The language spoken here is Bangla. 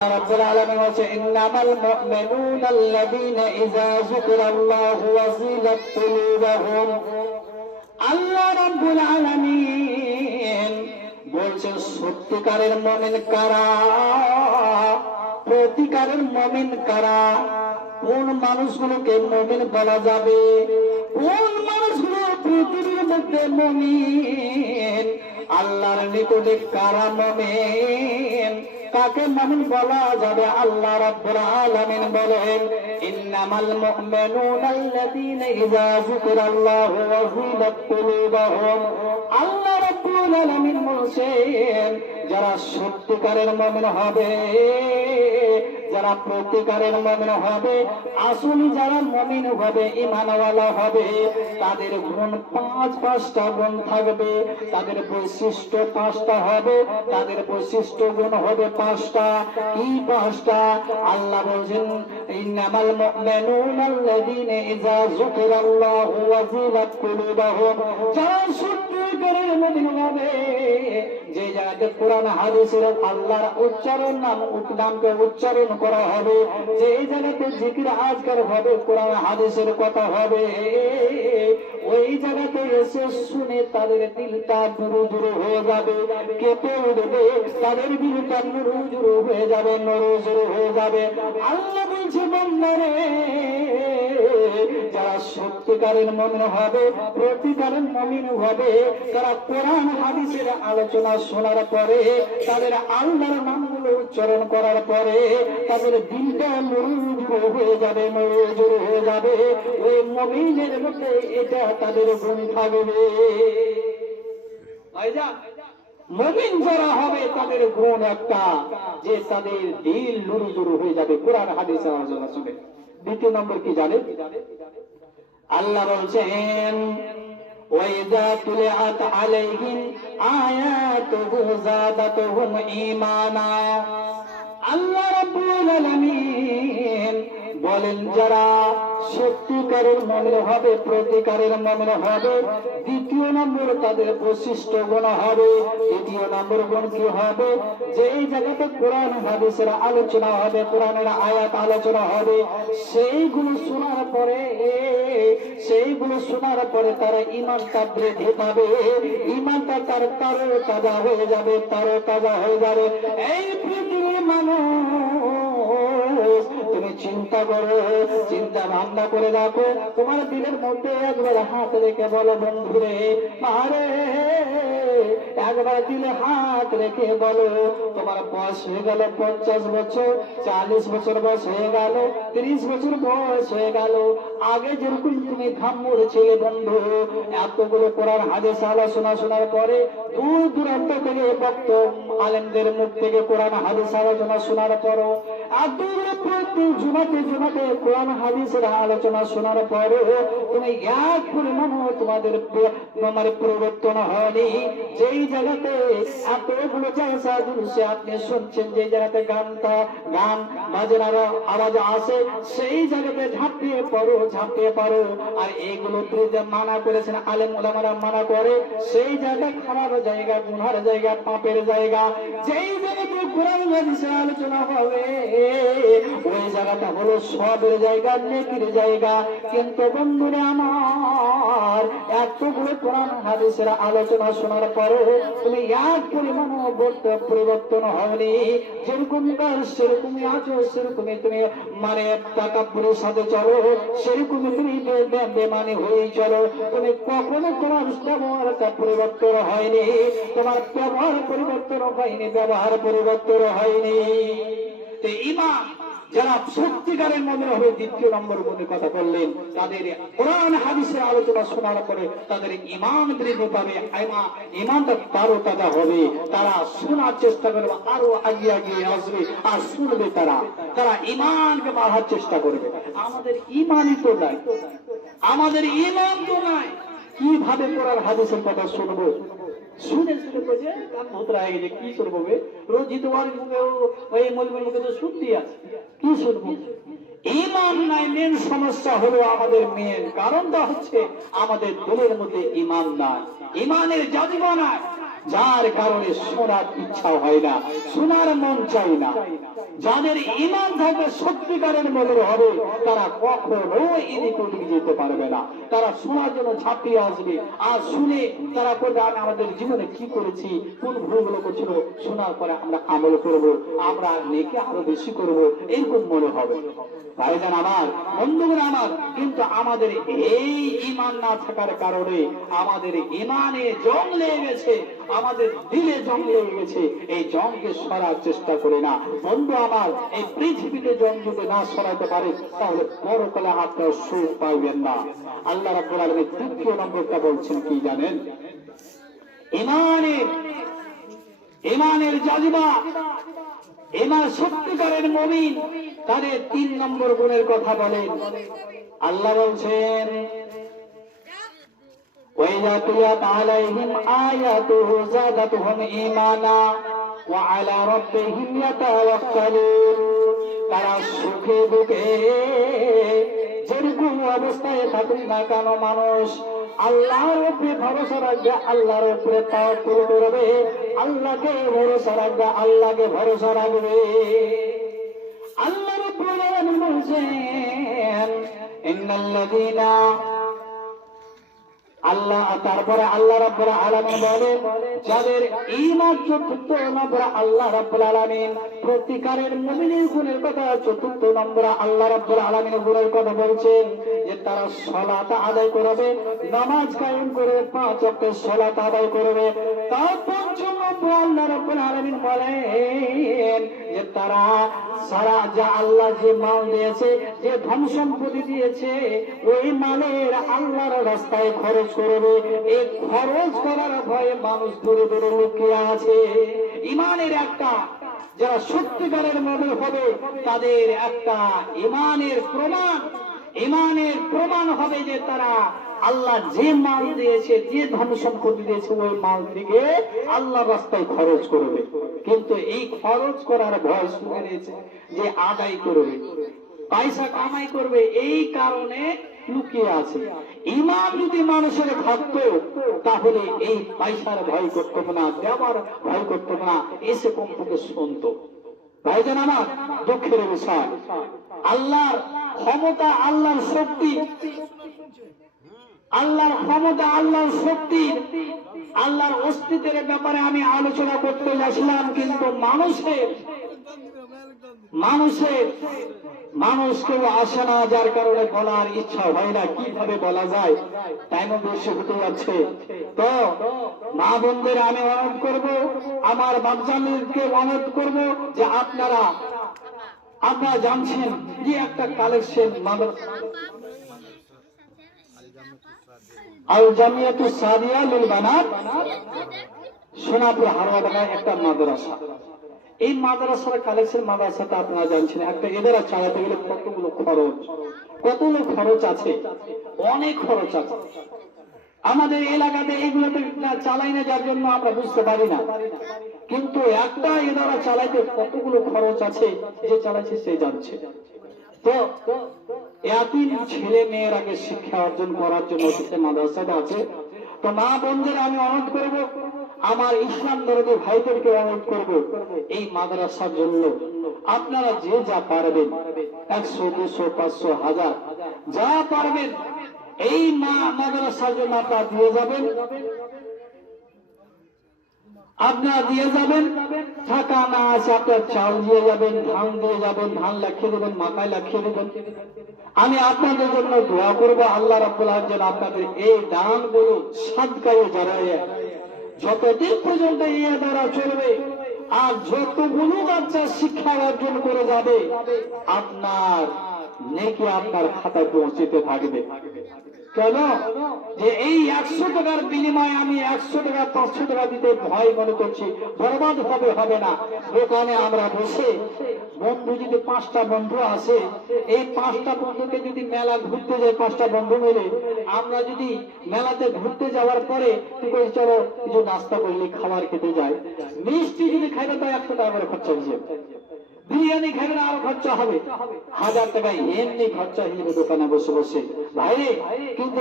رب العالمين إنما المؤمنون الذين إذا ذكر الله وجلت قلوبهم আল্লাহ রাব্বুল আলামিন বলছেন সত্যিকারের মুমিন কারা, প্রতিকারের মুমিন কারা, কোন মানুষগুলোকে মুমিন বলা যাবে, কোন মানুষগুলো পৃথিবীর মধ্যে মুমিন, আল্লাহর নিকটে কারা মুমিন, কাকে মুমিন বলা যাবে। আল্লাহ রাব্বুল আলামিন বলেন ইন্নামাল মুমিনুনা আল্লাযীনা ইযা যিকরাল্লাহু ওয়াজিলাত কুলুবুহুম। আল্লাহ রাব্বুল আলামিন বলেন যারা সত্যিকারের মুমিন হবে, যারা প্রতিকারের মুমিন হবে, আসলে যারা মুমিন হবে, ঈমানওয়ালা হবে, তাদের গুণ পাঁচটা গুণ থাকবে, তাদের বৈশিষ্ট্য পাঁচটা হবে, তাদের বৈশিষ্ট্য গুণ হবে পাঁচটা। কি পাঁচটা? আল্লাহ বলেন ইন্নামাল মুমিনুনা আল্লাযীনা ইযা যিকরাল্লাহু ওয়াজিলাত কুলুবুহুম। যারা সত্যিকারের মুমিন হবে, যে জায়গাতে কোরআন হাদিসের আল্লাহর উচ্চারণ নামকে উচ্চারণ করা হবে, যে জায়গাতে জিকির আজকার হবে, কোরআন হাদিসের কথা হবে, ওই জায়গাতে এসে শুনে তাদের দিলটা নুরুজুরু হয়ে যাবে, কেঁপে উঠবে, তাদের দিলটা নুরুজুরু হয়ে যাবে, নুরুজুরু হয়ে যাবে। আল্লাহ বলছে বান্দারে, যারা সত্যিকারের মুমিন হবে, প্রতিকারের মুমিন হবে, তারা কোরআন হাদিসের আলোচনা শোনার পরে, তাদের আল্লাহর নামগুলো উচ্চারণ করার পরে তাদের দিলটা নুরুজুরু হয়ে যাবে, নুরুজুরু হয়ে যাবে। ওই মুমিনের মধ্যে এটা তাদের গুণ থাকবে। মুমিন যারা হবে তাদের গুণ একটা, যে তাদের দিল নুরুজুরু হয়ে যাবে কোরআন হাদিসের আলোচনা শুনে। দ্বিতীয় নম্বর কি জানেন? আল্লাহ বলছেন ওয়াইযা তুলিআত আলাইহিম আয়াতুহু যাদাতুহুম ঈমানা। আল্লাহ রাব্বুল আলামিন বলেন যারা সত্যিকারের মুমিন হবে, প্রতিকারের মুমিন হবে, দ্বিতীয় নম্বর তাদের বৈশিষ্ট্য গুণ হবে। দ্বিতীয় নম্বর গুণ কি হবে? যে এই জায়গাতে কোরআন হাদিসের আলোচনা হবে, কোরআনের আয়াত আলোচনা হবে, সেইগুলো শোনার পরে তারা ঈমানটা বৃদ্ধি পাবে, ঈমানটা তার তাজা হয়ে যাবে, তাজা হয়ে যাবে। এই পৃথিবীর মানুষ, তুমি চিন্তা করো, চিন্তা ভাবনা করে রাখো, তোমার দিলের মধ্যে একবার হাত রেখে বলো বন্ধুরে, আরে একবার দিলে হাত রেখে বলো, তোমার বয়স হয়ে গেল 50 বছর, 40 বছর বয়স হয়ে গেল, 30 বছর বয়স হয়ে গেল, আগে যেরকম তুমি ঘামুর ছিলে বন্ধু, এতগুলো কোরআন হাদিস আলোচনা শোনার পরে দূর দূরান্ত থেকে ভক্ত আলেমদের মুখ থেকে কোরআন হাদিস আলোচনা শোনার পরও, এতগুলো প্রতি জুমাতে কোরআন হাদিসের আলোচনা শোনার পরে তুমি এক পরিমাণ তোমাদের পরিবর্তন হয়নি। যেই জায়গাতে এতগুলো জায়গা জুলুসে আপনি শুনছেন, যে জায়গাতে গান বাজনার আওয়াজ আসে, সেই জায়গাতে ঝাঁপিয়ে পড়ো। আর এইগুলো যে মানা করেছেন আলেম ওলামারা মানা করে, সেই জায়গা খারাপ জায়গা, গুনার জায়গা, পাপের জায়গা। যেই জায়গাতে কোরআন হাদিসের আলোচনা হবে, ওই জায়গাটা হলো সবের জায়গা, নেকির জায়গা। কিন্তু বন্ধুরা আমার, এতগুলো কোরআন হাদিসের আলোচনা শোনার পরে তুমি এক পরিমাণ পরিবর্তন হয়নি। যেরকম সেরকমই আছো, সেরকমই তুমি তাকাব্বুরের সাথে চলো, সেরকমই তুমি বেমানি হয়ে চলো। তুমি কখনো তোমার ব্যবহারটা পরিবর্তন হয়নি, তোমার ব্যবহার পরিবর্তন হয়নি, ব্যবহার পরিবর্তন হয়নি। ঈমান যারা সত্যিকারের মুমিন হবে, দ্বিতীয় নম্বর মধ্যে কথা বললেন, তাদের কোরআন হাদিসের আলোচনা শোনার পরে তাদের ঈমান বৃদ্ধি পাবে, ঈমানটা তাজা হবে, তারা শোনার চেষ্টা করবে, আরো আগিয়ে আসবে, আর শুনবে, তারা ঈমানকে বাড়ার চেষ্টা করবে। আমাদের ঈমানই তো নাই, আমাদের ঈমান তো নাই, কিভাবে কোরআন হাদিসের কথা শুনবো? শুনে কি শুনবো? রোজ তোমার মুখে, ওই মৌলবীর মুখে তো শুনতে আছে, কি শুনবো? ঈমান নাই। মেন সমস্যা হলো আমাদের, মেন কারণটা হচ্ছে আমাদের দিলের মধ্যে ঈমান নাই, ঈমানের জাযবা নাই। যার কারণে শোনার ইচ্ছা হয় না, শোনার মন চাই না। যাদের ঈমান থাকবে সত্যিকারের মনের হবে, তারা কখনো এদিক ওদিক যেতে পারবে না। তারা শোনার জন্য ঝাঁপিয়ে আসবে, আর শুনে তারা বলবে আমি আমাদের জীবনে কি করেছি, কোন ভুলগুলো করছিল, শোনার পরে আমরা আমল করব, আমরা নেকি আরো বেশি করব, এরকম মনে হবে। ভাইজান আমার, বন্ধুগণ আমার, কিন্তু আমাদের এই ঈমান না থাকার কারণে আমাদের ঈমানে জং লেগে গেছে, আমাদের দিলে জং লেগে গেছে। এই জংকে সরার চেষ্টা করি না। বন্ধু আমার, এই পৃথিবীতে জং যদি না সরাতে পারে, তাহলে পরকালে আপনারা সুখ পাইবেন না। আল্লাহ রাব্বুল আলামিন দ্বিতীয় নম্বরটা বলছেন কি জানেন? ঈমানের জাযবা, ঈমান সত্যিকারের মুমিন তাদের 3 নম্বর গুণের কথা বলেন। আল্লাহ বলছেন وَإِذَا تُلِيَتْ عَلَيْهِمْ آيَاتُهُ زَادَتْهُمْ إِيمَانًا وَعَلَى رَبِّهِمْ يَتَوَكَّلُونَ। তারা সুখে দুঃখে যেরকম অবস্থায় থাকুক না কেন, মানুষ আল্লাহর উপরে ভরসা রাখবে, আল্লাহর উপরে তাওয়াক্কুল করবে, আল্লাহকে ভরসা রাখবে, আল্লাহকে ভরসা রাখবে। আল্লাহর উপরে বলছেন ইন্নাল্লাযীনা, আল্লাহ, তারপরে আল্লাহ রাব্বুল আলামিন বলেন যাদের ঈমান চতুর্থ নম্বর, আল্লাহ রাব্বুল আলামিন প্রতিকারের মুমিনের গুণের কথা চতুর্থ নম্বর আল্লাহ রাব্বুল আলামিন গুণের কথা বলছেন যে তারা সালাত আদায় করবে, নামাজ কায়েম করে 5 ওয়াক্ত সালাত আদায় করবে। তার পঞ্চম নম্বর আল্লাহ রাব্বুল আলামিন বলেন যে তারা সারা যা আল্লাহ যে মাল দিয়েছে, যে ধন সম্পত্তি দিয়েছে, ওই মালের আল্লাহর রাস্তায় খরচ করবে। এই খরচ করার ভয়ে মানুষ দূরে দূরে লুকিয়ে আছে। ঈমানের একটা, যারা সত্যিকারের মনে হবে তাদের একটা ঈমানের প্রমাণ হবে যে তারা আল্লাহ যে মাল দিয়েছে, যে ধন সম্পত্তি দিয়েছে, ওই মাল থেকে আল্লাহ রাস্তায় খরচ করবে। কিন্তু এই খরচ করার ভয় শুনে নিয়েছে যে আদায় করবে, পয়সা কামাই করবে, এই কারণে লুকিয়ে আছে। ঈমান যদি মানুষের থাকতো তাহলে এই পয়সার ভয় করতো না, দেওয়ার ভয় করতো না, এসে কমপক্ষে শুনতো। ভাইজান আমার, দুঃখের বিষয়, আল্লাহর ক্ষমতা, আল্লাহর শক্তি, আল্লাহর ক্ষমতা, আল্লাহর শক্তি, আল্লাহর অস্তিত্বের ব্যাপারে আমি আলোচনা করতে যাচ্ছিলাম, কিন্তু মানুষ কেউ আসে না, যার কারণে বলার ইচ্ছা হয় না। কিভাবে বলা যায়, টাইমও বেশি হতে যাচ্ছে। তো মা বোনদের আমি অনুরোধ করব, আমার বাচ্চাদেরকে অনুরোধ করব যে আপনারা জানছেন যে একটা কালেকশন আল জামিয়াতুস সাদিয়া লিল বানাত সোনাপুর হারোয়াডাঙ্গায় একটা মাদ্রাসা। এই মাদ্রাসার কালেকশন মাদ্রাসাটা আপনারা জানছেন, একটা এদেরা চালাতে গেলে কতগুলো খরচ আছে, অনেক খরচ আছে। আমাদের এলাকাতে এগুলোতে চালাই না, যার জন্য আমরা বুঝতে পারি না। কিন্তু একটা এদারা চালাইতে কতগুলো খরচ আছে, যে চালাচ্ছে সে জানছে। তো এতিম ছেলে মেয়েরাকে শিক্ষা অর্জন করার জন্য মাদ্রাসাটা আছে। তো মা বোনদের আমি অনুরোধ করব, আমার ইসলাম দরদি ভাইদেরকে অনুরোধ করব, এই মাদ্রাসার জন্য আপনারা যে যা পারবেন, 100, 200, 500, 1000 যা পারবেন, এই মাদ্রাসার জন্য আপনারা দিয়ে যাবেন। টাকা না আছে আপনার চাল দিয়ে যাবেন, ধান দিয়ে যাবেন, ধান লাখিয়ে দেবেন, মাথায় লাখিয়ে দেবেন। আমি আপনাদের জন্য দোয়া করবো, আল্লাহ রাব্বুল আলামিন যেন আপনাদের এই দানগুলো সাদকায়ে জারিয়া যতদিন পর্যন্ত এই দ্বারা চলবে, আর যতগুলো বাচ্চা শিক্ষা অর্জন করে যাবে, আপনার নেকি আপনার খাতায় পৌঁছতে থাকবে। কেন যে এই 100 টাকার বিনিময়ে আমি 100 টাকা 500 টাকা দিতে ভয় মনে করছি, বরবাদ হবে না। দোকানে আমরা বসে, বন্ধু যদি 5টা বন্ধু আসে, এই 5টা বন্ধুকে যদি মেলা ঘুরতে যায়, 5টা বন্ধু মিলে আমরা যদি মেলাতে ঘুরতে যাওয়ার পরে চলো কিছু নাস্তা করলে, খাবার খেতে যাই, মিষ্টি যদি খাইবে তো 100 টাকা করে খরচা হিসেবে, বিরিয়ানি খাইবে না আরো খরচা হবে, 1000 টাকা এমনি খরচা হিসেবে দোকানে বসে বসে। ভাই কিন্তু